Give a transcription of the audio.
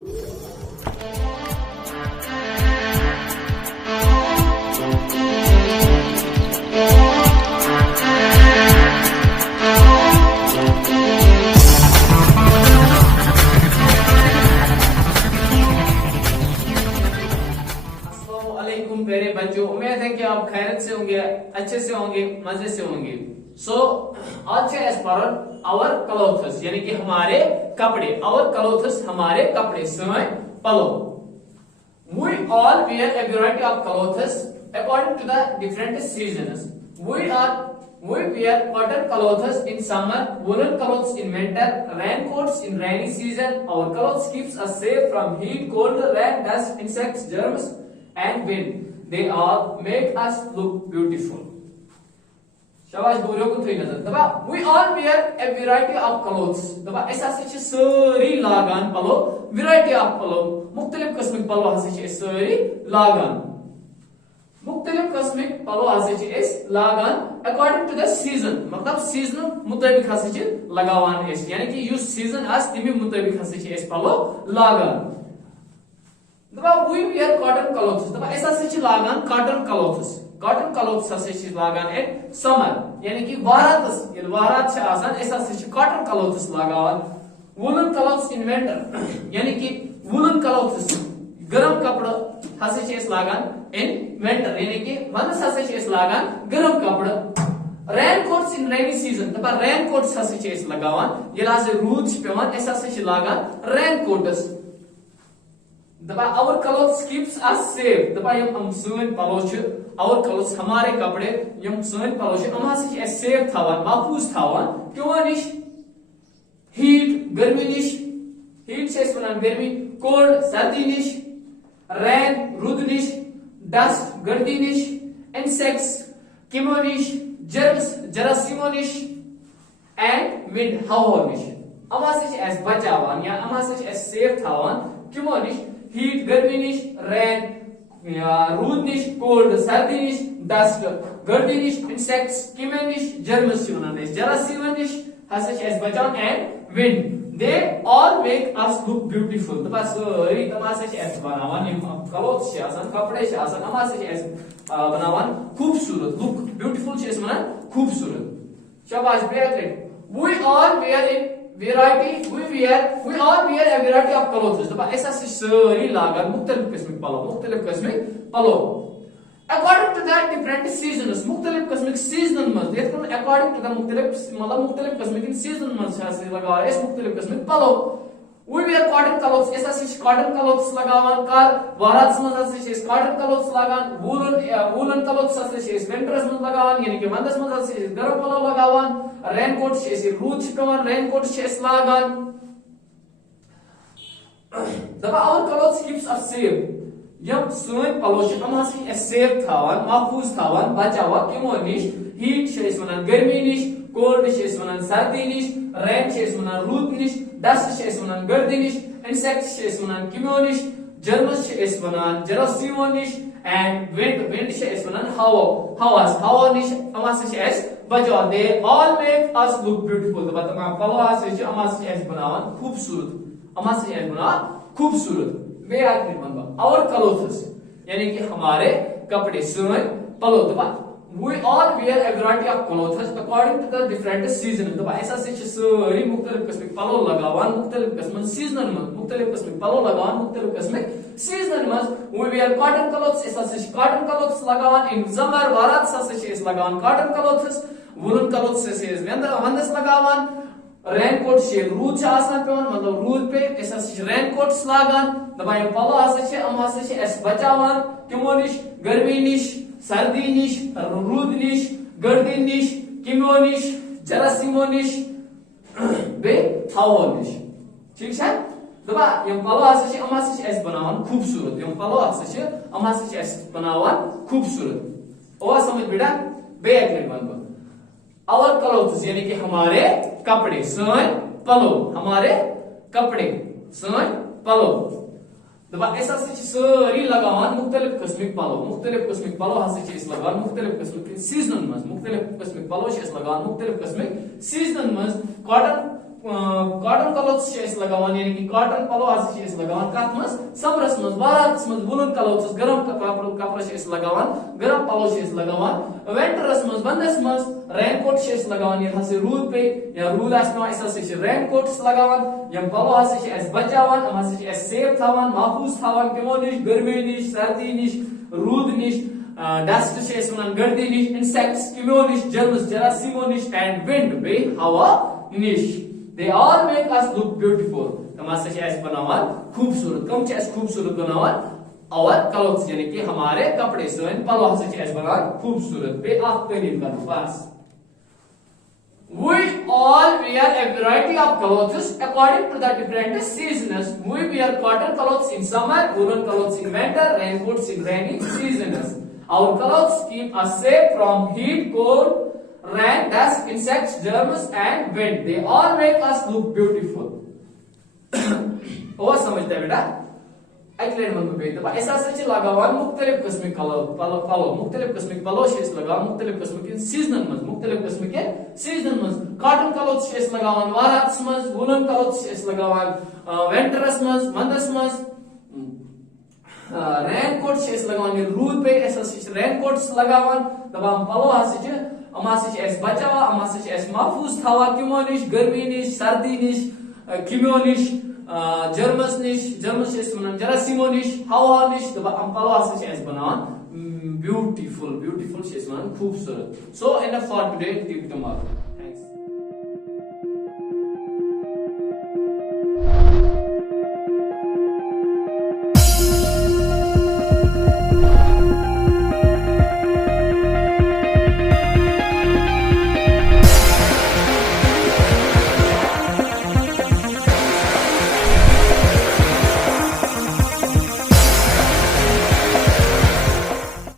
अस्सलामुअलैकुम प्यारे बच्चों, उम्मीद है कि आप खैरियत से होंगे, अच्छे से होंगे, मजे से होंगे। आज है एज पर आवर क्लोथ्स यानी कि हमारे कपड़े। आवर क्लोथ्स हमारे कपड़े, सोए पलो। We all wear a variety of clothes according to the different seasons. We wear cotton clothes in summer, woolen clothes in winter, raincoats in rainy season. Our clothes keeps us safe from heat, cold, rain, dust, insects, germs, and wind. They all make us look beautiful. शाबाश बोलो को थी नजर दबा we all wear a variety of clothes दबा ऐसा से सारी लागान पलो variety of पलो मुख्तलिफ किस्म पलो हसे सारी लागान मुख्तलिफ किस्म पलो हसे लागान according to the season मतलब सीजन मुताबिक हसे लगावान एस यानी कि युस सीजन आस तिमी मुताबिक हसे पलो लागान दबा we wear cotton clothes दबा ऐसा से लागान cotton clothes कॉटन क्लोथ्स हसे लागान इन समर यानी कि वारात से आसान ऐसा से कॉटन क्लोथ्स लगावान वुलन क्लोथ्स इन विंटर यानी कि वुलन क्लोथ्स गर्म कपड़ा हसे लागान इन विंटर यानी कि वंदस हसे लागान गर्म कपड़ा रेनकोट्स इन रेनी सीजन दबा रेनकोट्स हसे लगावान यला से रूद पेवान ऐसा से लागान रेनकोट्स दबा our clothes keeps us safe दबा यम हम सोन पलो छ our clothes हमारे कपड़े यम सोन पलो छ हम हसे सेफ थावन महफूज थावन क्यों निश हीट गर्मी निश हीट से वनान गर्मी कोल्ड सर्दी निश रेन रुद निश डस्ट गर्दी निश इंसेक्ट्स किमो निश जर्म्स जरासीमो निश एंड विंड हवा निश हम हसे बचावन या हम हसे सेफ थावन किमो निश हीट गर्मी निश रेन रूद निश कोल्ड सर्दी निश डस्ट गर्दी निश इंसेक्ट्स किमे निश जर्म्स निश जरासीम निश हसे बचान and wind they all make us look beautiful दबा सारी तम हसे बनावान यम क्लोथ्स कपड़े हम हसे बनावान खूबसूरत लुक ब्यूटीफुल वनान खूबसूरत शाबाश break we all were in variety we all wear a variety of clothes दबा ऐसा से सारी लागान मुख्तलिफ किस्म पलो according to the different seasons मुख्तलिफ किस्म सीजन मज देखो according to the मुख्तलिफ किस्म के सीजन मज से लगावा इस मुख्तलिफ किस्म पलो we wear cotton clothes ऐसा से cotton clothes लगावान कार वारात मज से cotton clothes लगान woolen clothes से winters मज लगावान यानी कि वंदस मज से गर्म पलो लगावान रेनकोट से रूद पेवान रेनकोट से लागान दबा our clothes keeps us safe यम सोन पलो हम हसे सेफ थावन महफूज थावन बचावा किमो निश हीट से वनान गर्मी निश कोल्ड से वनान सर्दी निश रेन से वनान रूद निश डस्ट से वनान गर्दी निश इंसेक्ट्स से वनान किमो निश जर्म्स से वनान जरासीमो निश एंड विंड से वनान हवा निश हम हसे बचावा they all make us look beautiful दबा तमाम पलो हसे हम हसे बनावान खूबसूरत हम हसे बनावान खूबसूरत वे आखिर बनवा और क्लोथ्स यानी कि हमारे कपड़े सोए पलो दबा we all wear a variety of clothes according to the different season दबा ऐसा से सारी मुख्तलिफ किस्म पलो लगावान मुख्तलिफ किस्म सीजन में मुख्तलिफ किस्म पलो लगावान मुख्तलिफ किस्म सीजन में we wear cotton clothes ऐसा से cotton clothes लगावान in summer वारात से लगावान cotton clothes woolen clothes से वंदस लगावान रेनकोट से रूद से आसान पेवान मतलब रूद पे ऐसा रेनकोट्स लागान दबा ये पलो हसे हम हसे बचावान किमो निश गर्मी निश सर्दी निश रूद निश गर्दी निश किमो निश जरासीमो निश बे हवा निश ठीक है दबा ये पलो हसे हम हसे बनावान खूबसूरत ये पलो हसे हम हसे बनावान खूबसूरत और समझ बेटा बे एक बनवा our clothes यानी कि हमारे कपड़े सोए पलो हमारे कपड़े सोए पलो दबा ऐसा से सारी लगावान मुख्तलिफ किस्म पलो हसे लगावान मुख्तलिफ किस्म सीजन मज मुख्तलिफ किस्म पलो लगावान मुख्तलिफ किस्म सीजन मज कॉटन कॉटन क्लोथ्स लगावान यानी कि कॉटन पलो लगावान कत मज समरस मज वरातस मज वुलन क्लोथ्स गरम कपड़ा लगावान गरम पलो लगावान विंटरस मज वंदस मज रेनकोट लगावान ये हसे रूद पे या रूद आसनो ऐसा से रेनकोट्स लगावान यम पलो हसे एस बचावान हम हसे एस सेफ थावान महफूज थावान किमो निश गर्मी निश सर्दी निश रूद निश dust is one गर्दी निश insects किमो निश germs जरासीमो निश and wind बे हवा निश they all make us look beautiful तमाशा से ऐसे बनावान खूबसूरत कम से ऐसे खूबसूरत बनावान और clothes यानी कि हमारे कपड़े से पलो से ऐसे बनावान खूबसूरत बे आप करीब करना बस We all wear a variety of clothes according to the different seasons. We wear cotton clothes in summer, woolen clothes in winter, raincoats in rainy seasons. Our clothes keep us safe from heat, cold, rain, dust, insects, germs, and wind. They all make us look beautiful. और समझते हैं बेटा? एक्लेन मन पे तो ऐसा सच लगावान मुख्तलिफ किस्म के पलो मुख्तलिफ किस्म के पलो शेस लगावान मुख्तलिफ किस्म के सीजन में मुख्तलिफ किस्म के सीजन में कॉटन क्लोथ्स शेस लगावान वारात्स में वुलन क्लोथ्स शेस लगावान विंटरस में मंदस में रेनकोट शेस लगावान ये रूद पे ऐसा रेनकोट्स लगावान तब हम पलो हासिच अमासिच एस बचावा अमासिच एस महफूज थावा किमो निश गर्मी निश सर्दी निश किमो निश germs nish germs is manan jarasimo nish hawa nish to am palo ase es banawan beautiful is manan khoobsurat so enough for today till tomorrow